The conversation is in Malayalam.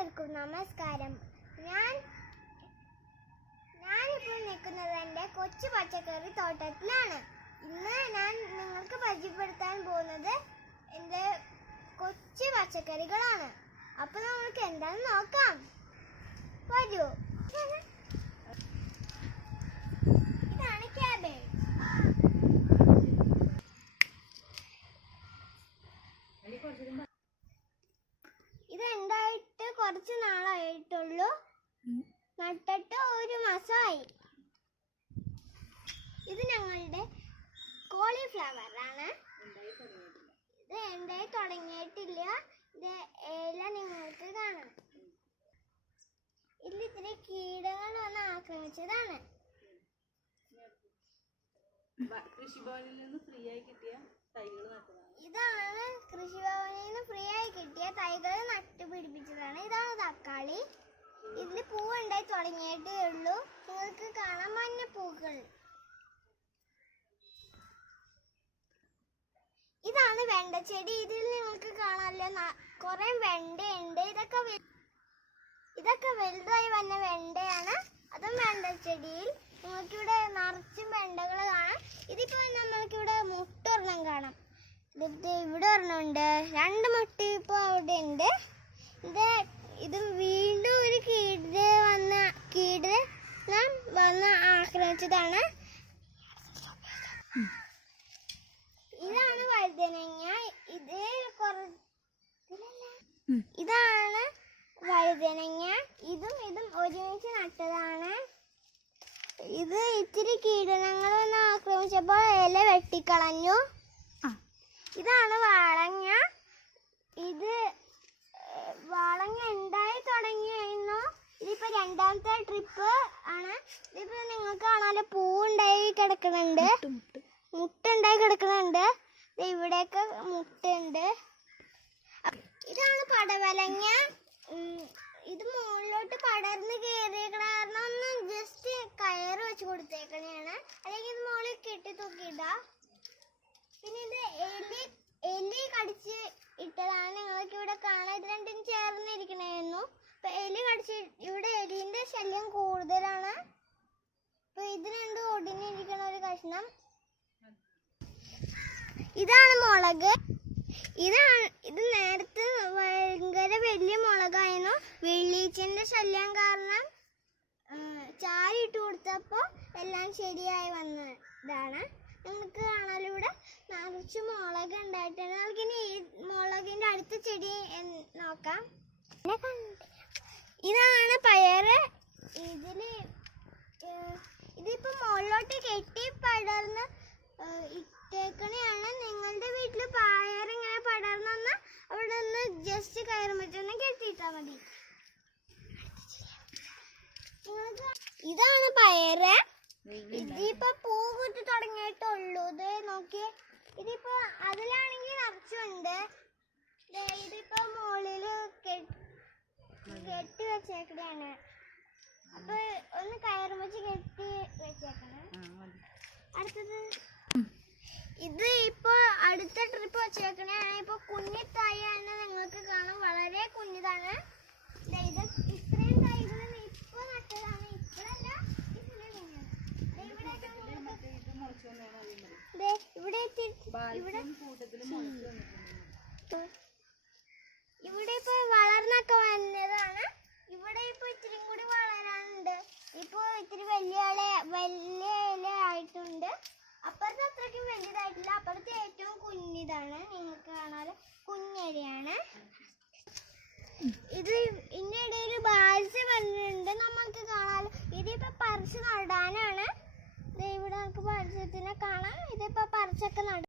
എല്ലാവർക്കും നമസ്കാരം. ഞാനിപ്പോൾ നിൽക്കുന്നത് എൻ്റെ കൊച്ചു പച്ചക്കറി തോട്ടത്തിലാണ്. ഇന്ന് ഞാൻ നിങ്ങൾക്ക് പരിചയപ്പെടുത്താൻ പോകുന്നത് എൻ്റെ കൊച്ചു പച്ചക്കറികളാണ്. അപ്പോൾ നമുക്ക് എന്താണെന്ന് നോക്കാം. വരൂ. ഇതാണ് ക്യാബേജ്. ഇതുണ്ടായിട്ട് കുറച്ച് നാളായിട്ടുള്ളൂ. നട്ടിട്ട് 1 മാസമായി. ഇത് ഞങ്ങളുടെ കോളിഫ്ലവർ ആണ്. ഇത് ഉണ്ടായി തുടങ്ങിയിട്ടില്ല. ഇത് ഇല നിങ്ങൾക്ക് കാണാം. ഇതിൽ ഇത്തിരി കീടങ്ങൾ വന്ന് ആക്രമിച്ചതാണ്. കൃഷിഭവനിൽ നിന്ന് ഫ്രീ ആയി കിട്ടിയ തൈകൾ നട്ടതാണ്. ഇതാണ് കൃഷിഭവനിൽ നിന്ന് ഫ്രീ ആയി കിട്ടിയ തൈകൾ നട്ടുപിടിപ്പിച്ചതാണ്. ഇതാണ് തക്കാളി. ഇതിൽ പൂവുണ്ടായി തുടങ്ങിയിട്ടേ ഉള്ളൂ. നിങ്ങൾക്ക് കാണാം മഞ്ഞ പൂക്കൾ. ഇതാണ് വെണ്ടച്ചെടി. ഇതിൽ നിങ്ങൾക്ക് കാണാമല്ലോ കുറെ വെണ്ടയുണ്ട്. ഇതൊക്കെ വലുതായി വന്ന വെണ്ടയാണ്. അതും വെണ്ടച്ചെടിയിൽ നിങ്ങൾക്കിവിടെ നിറച്ചും വെണ്ടകൾ കാണാം. ഇതിപ്പോ നമ്മൾക്കിവിടെ മുട്ടൊരെണ്ണം കാണാം. ഇവിടെ ഒരെണ്ണമുണ്ട്. 2 മുട്ട ഇപ്പൊ അവിടെ ഉണ്ട്. ഇത് വീണ്ടും ഒരു കീട് വന്ന് ആക്രമിച്ചതാണ്. ഇതാണ് വഴുതനങ്ങ. ഇതാണ് വഴുതനങ്ങ. ഇതും ഒരുമിച്ച് നട്ടതാണ്. ഇത് ഇത്തിരി കീടങ്ങൾ വന്ന് ആക്രമിച്ചപ്പോൾ ഇല വെട്ടിക്കളഞ്ഞു. ഇതാണ് വാളങ്ങ. ഇത് വാളങ്ങ ഉണ്ടായി തുടങ്ങിയായിരുന്നു. ഇതിപ്പോ 2ാമത്തെ ട്രിപ്പ് ആണ്. ഇതിപ്പോ നിങ്ങൾക്ക് കാണാലോ പൂവുണ്ടായി കിടക്കുന്നുണ്ട്, മുട്ടുണ്ടായി കിടക്കുന്നുണ്ട്. ഇവിടെയൊക്കെ മുട്ടുണ്ട്. ഇതാണ് പടവലങ്ങ. ഇത് മുകളിലോട്ട് പടർന്ന് കയറിയ കാരണം ഒന്ന് ജസ്റ്റ് കയറ് വെച്ച് കൊടുത്തേക്കണേണ്. അല്ലെങ്കിൽ ഇത് മുകളിൽ കെട്ടി തൂക്കിയിടാ. പിന്നെ ഇത് എലി കടിച്ച് ഇട്ടതാണ്. നിങ്ങൾക്ക് ഇവിടെ കാണാൻ. ഇത് രണ്ടും ചേർന്നിരിക്കണായിരുന്നു. അപ്പൊ എലി കടിച്ച് ഇവിടെ എലിന്റെ ശല്യം കൂടുതലാണ്. അപ്പൊ ഇത് രണ്ടും ഒടിഞ്ഞിരിക്കണ ഒരു കഷ്ണം. ഇതാണ് മുളക്. ഇത് നേരത്തെ ഭയങ്കര വലിയ മുളകായിരുന്നു. വെള്ളീച്ചന്റെ ശല്യം കാരണം ചാരി ഇട്ട് കൊടുത്തപ്പോ എല്ലാം ശരിയായി വന്നതാണ്. നിങ്ങൾക്ക് കാണാൻ ഇവിടെ നിറച്ച് മുളക് ഉണ്ടായിട്ടുണ്ട്. നമുക്കിനി ഈ മുളകിന്റെ അടുത്ത ചെടി നോക്കാം. ഇതാണ് പയറ്. ഇതിപ്പോ മുകളിലോട്ട് കെട്ടി പടർന്ന് ഇട്ടേക്കണെയാണ്. നിങ്ങളുടെ വീട്ടില് പയറിങ്ങനെ പടർന്നൊന്ന് അവിടെ ഒന്ന് ജസ്റ്റ് കയറുമ്പറ്റൊന്ന് കെട്ടിയിട്ടാ മതി. ഇതാണ് പയറ്. ഇതിപ്പോ പൂ കുത്തി തുടങ്ങിയിട്ടുള്ളൂ. ഇത് നോക്കി. ഇതിപ്പോ അതിലാണെങ്കിൽ നിറച്ചുണ്ട്. ഇതിപ്പോ മുകളില് കെട്ടി വെച്ചേക്കണാണ്. അപ്പൊ ഒന്ന് കയറുമ്പോ കെട്ടി വെച്ചേക്കണം. അടുത്തത് ഇത് ഇപ്പൊ അടുത്ത ട്രിപ്പ് വെച്ചേക്കണാണ്. ഇപ്പൊ കുഞ്ഞിത്തായാണ്. നിങ്ങൾക്ക് കാണാം വളരെ കുഞ്ഞിതാണ്. ഇത് ഇത്രയും തൈകൾ ഇപ്പൊ നട്ടതാണ്. ഇപ്പോഴല്ല, ഇവിടെ ഇപ്പൊ വളർന്നൊക്കെ വന്നതാണ്. ഇവിടെ ഇപ്പൊ ഇത്തിരി കൂടി വളരാനുണ്ട്. ഇപ്പൊ ഇത്തിരി വലിയ ഇല ആയിട്ടുണ്ട്. അപ്പുറത്തെ അത്രയ്ക്കും വലുതായിട്ടില്ല. അപ്പുറത്തെ ഏറ്റവും കുഞ്ഞിതാണ്. നിങ്ങൾക്ക് കാണാറ് കുഞ്ഞരിയാണ്. ഇത് ഇതിന്റെ ഇടയിൽ ബാൽസം വന്നിട്ടുണ്ട്. നമ്മൾക്ക് കാണാൻ. ഇതിപ്പോ പറിച്ച് നടാനാണ്. ഇവിടെ നമുക്ക് പറിച്ചതിനെ കാണാം. ഇതിപ്പോ പറിച്ചൊക്കെ നടാം.